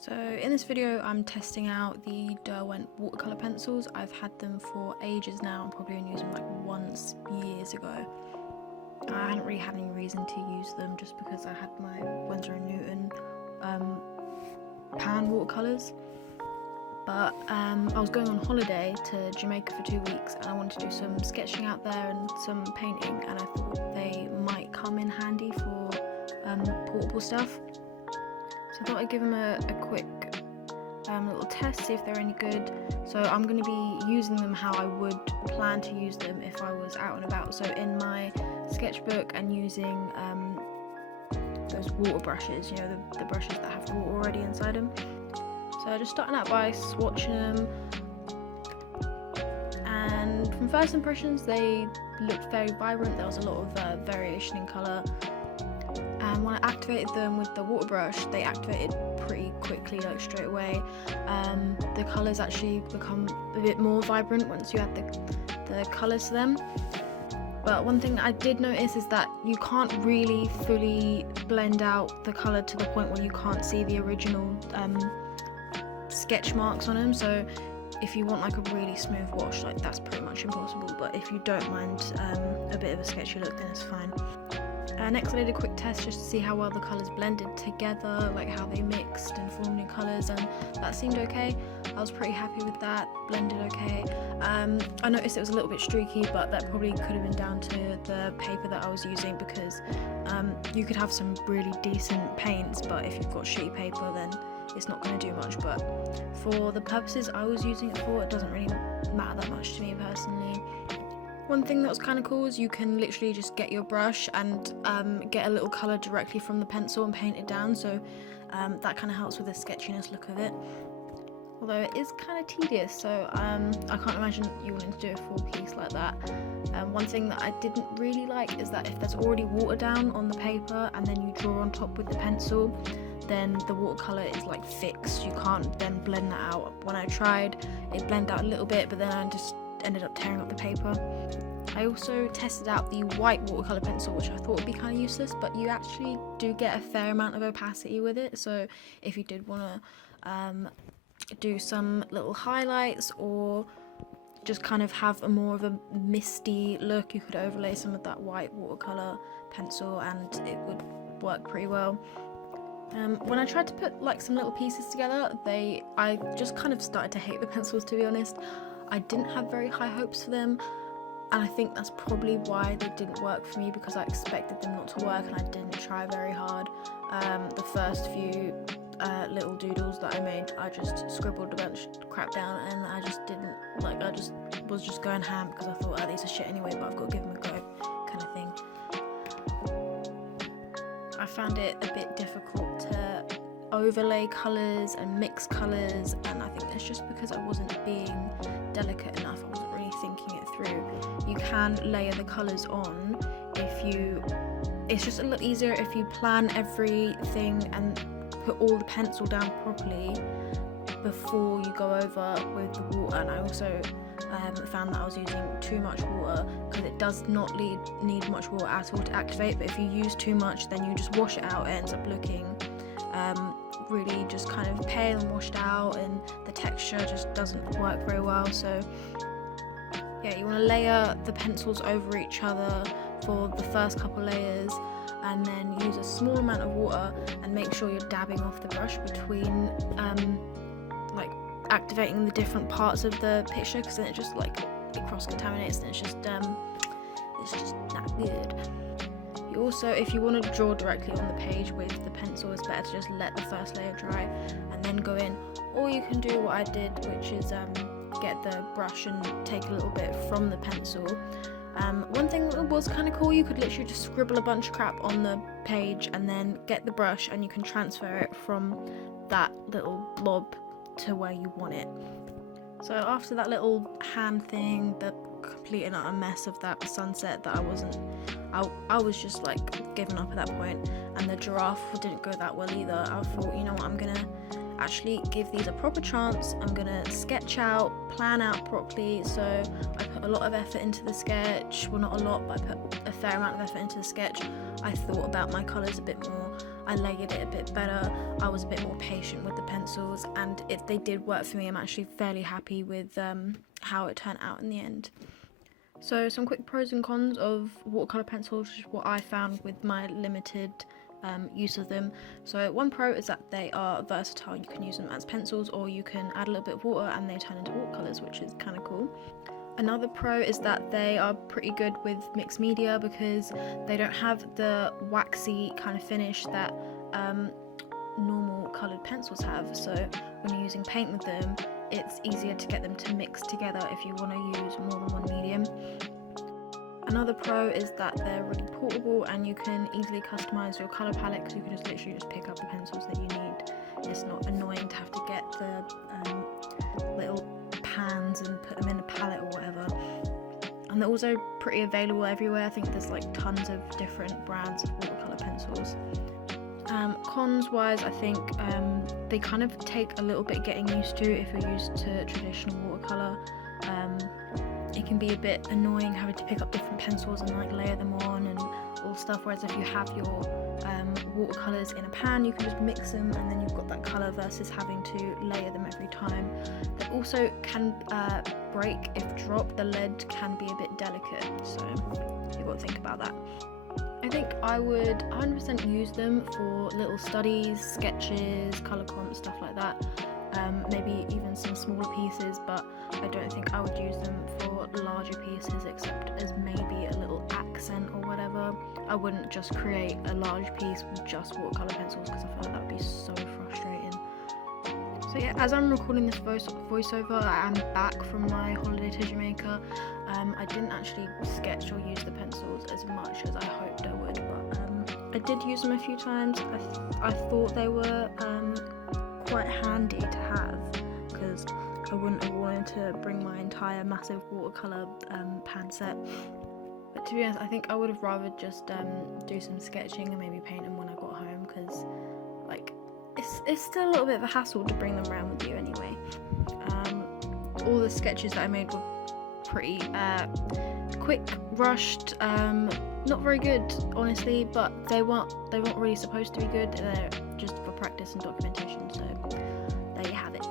So in this video I'm testing out the Derwent watercolour pencils. I've had them for ages now. I'm probably only used them like once years ago. I hadn't really had any reason to use them just because I had my Winsor & Newton pan watercolours. But I was going on holiday to Jamaica for 2 weeks and I wanted to do some sketching out there and some painting, and I thought they might come in handy for portable stuff. So I thought I'd give them a quick little test, see if they're any good. So I'm going to be using them how I would plan to use them if I was out and about. So in my sketchbook and using those water brushes, you know, the brushes that have water already inside them. So just starting out by swatching them, and from first impressions they looked very vibrant. There was a lot of variation in colour, and when I activated them with the water brush they activated pretty quickly, like straight away. The colours actually become a bit more vibrant once you add the colours to them. But one thing I did notice is that you can't really fully blend out the colour to the point where you can't see the original sketch marks on them. So if you want like a really smooth wash, like that's pretty much impossible, but if you don't mind a bit of a sketchy look, then it's fine. Next I did a quick test just to see how well the colours blended together, like how they mixed and formed new colours, and that seemed okay. I was pretty happy with that, blended okay. I noticed it was a little bit streaky, but that probably could have been down to the paper that I was using, because you could have some really decent paints, but if you've got shitty paper then it's not going to do much. But for the purposes I was using it for, it doesn't really matter that much to me personally. One thing that was kind of cool is you can literally just get your brush and get a little colour directly from the pencil and paint it down, so that kind of helps with the sketchiness look of it. Although it is kind of tedious, so I can't imagine you wanting to do a full piece like that. One thing that I didn't really like is that if there's already water down on the paper and then you draw on top with the pencil, then the watercolour is like fixed. You can't then blend that out. When I tried, it blended out a little bit, but then I just ended up tearing up the paper. I also tested out the white watercolour pencil, which I thought would be kind of useless, but you actually do get a fair amount of opacity with it. So if you did want to do some little highlights or just kind of have a more of a misty look, you could overlay some of that white watercolour pencil and it would work pretty well. When I tried to put like some little pieces together, I just kind of started to hate the pencils, to be honest. I didn't have very high hopes for them, and I think that's probably why they didn't work for me, because I expected them not to work and I didn't try very hard. The first few little doodles that I made, I just scribbled a bunch of crap down and I just didn't, like, I just was just going ham because I thought, oh, these are shit anyway, but I've got to give them a go, kind of thing. I found it a bit difficult to overlay colours and mix colours, and I think that's just because I wasn't being delicate enough. I wasn't really thinking it through. You can layer the colours on it's just a little easier if you plan everything and put all the pencil down properly before you go over with the water. And I also found that I was using too much water, because it does not need much water at all to activate, but if you use too much then you just wash it out, it ends up looking really just kind of pale and washed out, and the texture just doesn't work very well. So yeah, you want to layer the pencils over each other for the first couple layers, and then use a small amount of water and make sure you're dabbing off the brush between like activating the different parts of the picture, because then it just like it cross-contaminates and it's just not good. You also, if you want to draw directly on the page with the pencil, it's better to just let the first layer dry and then go in. Or you can do what I did, which is get the brush and take a little bit from the pencil. One thing that was kind of cool, you could literally just scribble a bunch of crap on the page and then get the brush and you can transfer it from that little blob to where you want it. So after that little hand thing, the complete and utter mess of that sunset that I was just like giving up at that point, and the giraffe didn't go that well either. I thought, you know what, I'm gonna actually give these a proper chance. I'm gonna sketch out, plan out properly, so I put a lot of effort into the sketch. Well, not a lot, but I put a fair amount of effort into the sketch. I thought about my colours a bit more, I layered it a bit better, I was a bit more patient with the pencils, and they did work for me. I'm actually fairly happy with how it turned out in the end. So some quick pros and cons of watercolour pencils, what I found with my limited use of them. So one pro is that they are versatile. You can use them as pencils, or you can add a little bit of water and they turn into watercolours, which is kind of cool. Another pro is that they are pretty good with mixed media because they don't have the waxy kind of finish that normal coloured pencils have. So when you're using paint with them, it's easier to get them to mix together if you want to use more than one medium. Another pro is that they're really portable and you can easily customise your colour palette, because you can just literally just pick up the pencils that you need. It's not annoying to have to get the little pans and put them in a palette or whatever. And they're also pretty available everywhere. I think there's like tons of different brands of watercolour pencils. Cons wise, I think they kind of take a little bit getting used to if you're used to traditional watercolour. It can be a bit annoying having to pick up different pencils and like layer them on and all stuff, whereas if you have your watercolours in a pan, you can just mix them and then you've got that colour versus having to layer them every time. They also can break if dropped. The lead can be a bit delicate, so you've got to think about that. I think I would 100% use them for little studies, sketches, colour comps, stuff like that. Maybe even some smaller pieces, but I don't think I would use them for larger pieces except as maybe a little accent or whatever. I wouldn't just create a large piece with just watercolour pencils because I feel like that would be so frustrating. So yeah, as I'm recording this voiceover, I am back from my holiday to Jamaica. I didn't actually sketch or use the pencils as much as I hoped I would, but I did use them a few times. I thought they were quite handy to have, because I wouldn't have wanted to bring my entire massive watercolour pan set. But to be honest, I think I would have rather just do some sketching and maybe paint them when I got home, because like it's still a little bit of a hassle to bring them around with you anyway. All the sketches that I made were pretty quick, rushed, not very good honestly, but they weren't really supposed to be good. They're just for practice and documentation, so there you have it.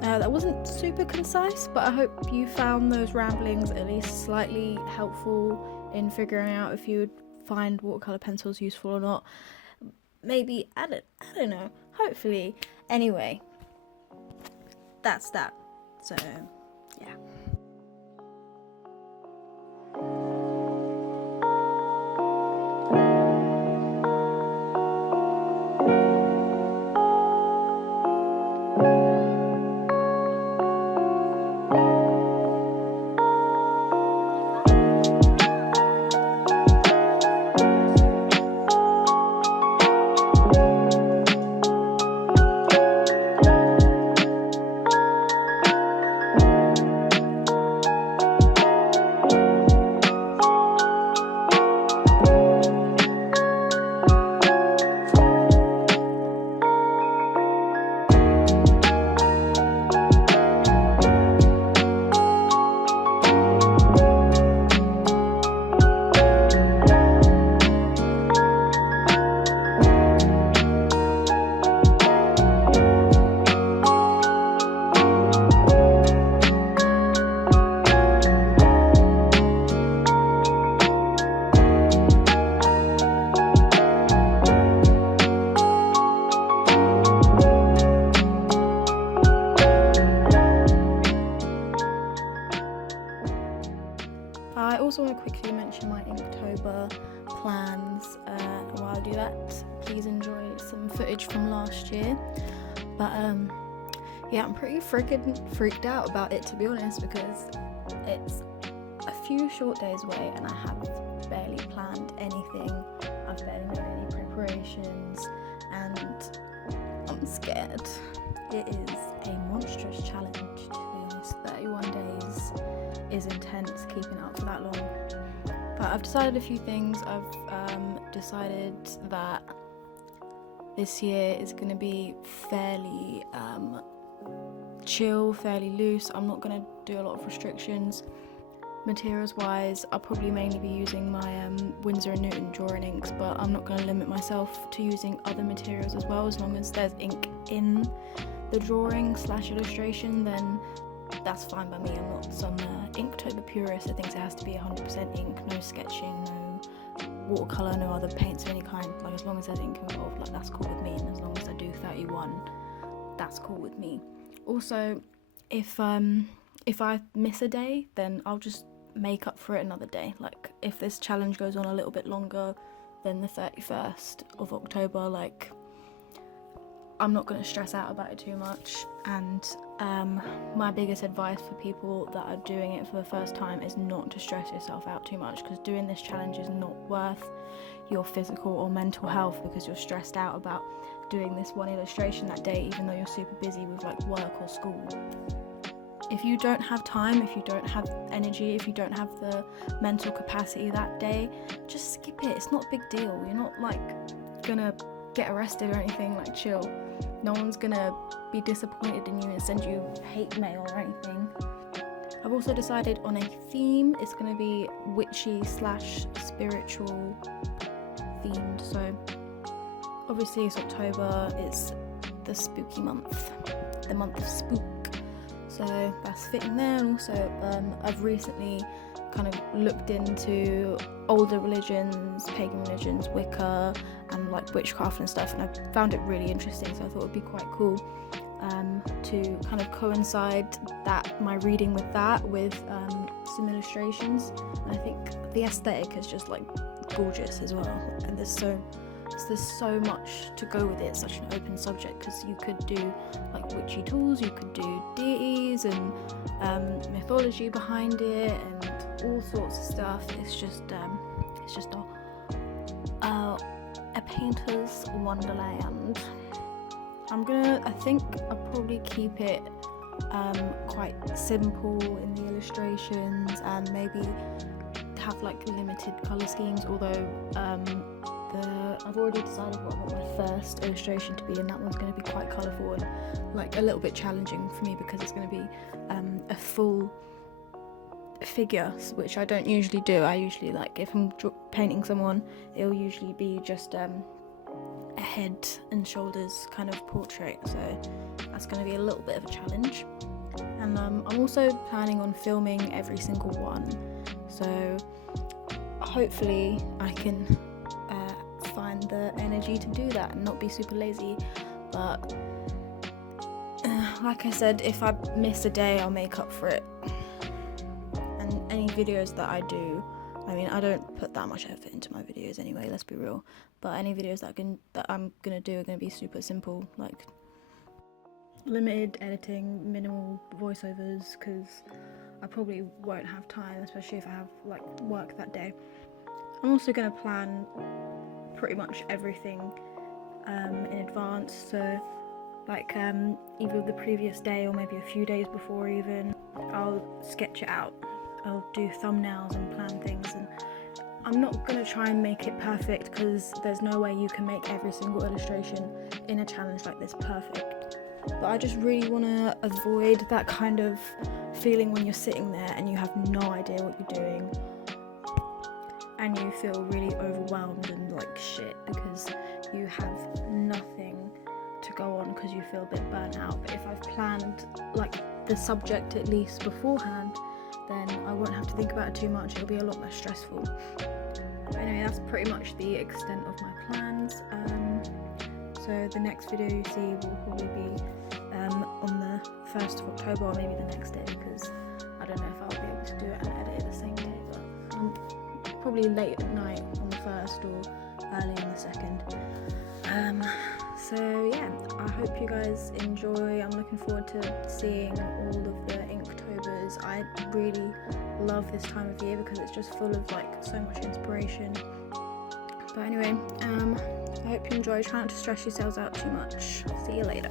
That wasn't super concise, but I hope you found those ramblings at least slightly helpful in figuring out if you would find watercolour pencils useful or not. Maybe, I don't know, hopefully. Anyway, that's that. So yeah. I also want to quickly mention my Inktober plans. While I do that, please enjoy some footage from last year. But yeah, I'm pretty freaked out about it, to be honest, because it's a few short days away and I have barely planned anything. I've barely made any preparations and I'm scared. It is a monstrous challenge, to be honest. 31 days is intense, keeping it up for that long. But I've decided a few things. I've decided that this year is going to be fairly chill, fairly loose. I'm not going to do a lot of restrictions. Materials wise, I'll probably mainly be using my Winsor & Newton drawing inks, but I'm not going to limit myself to using other materials as well. As long as there's ink in the drawing / illustration, then that's fine by me. I'm not some Inktober purist that thinks it has to be 100% ink, no sketching, no watercolour, no other paints of any kind. Like, as long as there's ink involved, like, that's cool with me. And as long as I do 31, that's cool with me. Also, if I miss a day, then I'll just make up for it another day. Like, if this challenge goes on a little bit longer than the 31st of October, like, I'm not going to stress out about it too much. And my biggest advice for people that are doing it for the first time is not to stress yourself out too much, because doing this challenge is not worth your physical or mental health because you're stressed out about doing this one illustration that day, even though you're super busy with like work or school. If you don't have time, if you don't have energy, if you don't have the mental capacity that day, just skip it. It's not a big deal. You're not like gonna get arrested or anything, like, chill. No one's gonna be disappointed in you and send you hate mail or anything. I've also decided on a theme. It's gonna be witchy / spiritual themed. So obviously it's October, it's the spooky month, the month of spook. So that's fitting there. And also I've recently kind of looked into older religions, pagan religions, Wicca, and like witchcraft and stuff, and I found it really interesting, so I thought it would be quite cool to kind of coincide my reading with that, with some illustrations. And I think the aesthetic is just like gorgeous as well, and there's so much to go with it. It's such an open subject, because you could do like witchy tools, you could do deities and mythology behind it and all sorts of stuff. It's just a painter's wonderland. I think I'll probably keep it quite simple in the illustrations, and maybe have like limited colour schemes, although I've already decided what I want my first illustration to be, and that one's going to be quite colourful and like a little bit challenging for me, because it's going to be a full figure, which I don't usually do. I usually, like, if I'm painting someone, it'll usually be just a head and shoulders kind of portrait, so that's going to be a little bit of a challenge. And I'm also planning on filming every single one, so hopefully I can find the energy to do that and not be super lazy. But like I said, if I miss a day, I'll make up for it. And any videos that I do, I mean, I don't put that much effort into my videos anyway, let's be real, but any videos that I'm gonna do are gonna be super simple, like limited editing, minimal voiceovers, because I probably won't have time, especially if I have like work that day. I'm also gonna plan pretty much everything in advance, so like either the previous day or maybe a few days before even, I'll sketch it out. I'll do thumbnails and plan things, and I'm not going to try and make it perfect, because there's no way you can make every single illustration in a challenge like this perfect. But I just really want to avoid that kind of feeling when you're sitting there and you have no idea what you're doing, and you feel really overwhelmed and like shit because you have nothing to go on because you feel a bit burnt out. But if I've planned like the subject at least beforehand, then I won't have to think about it too much. It'll be a lot less stressful. But anyway, that's pretty much the extent of my plans. So the next video you see will probably be on the 1st of October, or maybe the next day, because I don't know if I'll be able to do it and edit it the same day, but probably late at night on the 1st or early on the 2nd. So yeah, I hope you guys enjoy. I'm looking forward to seeing all of the Inktobers. I really love this time of year because it's just full of like so much inspiration. But anyway, I hope you enjoy. Try not to stress yourselves out too much. See you later.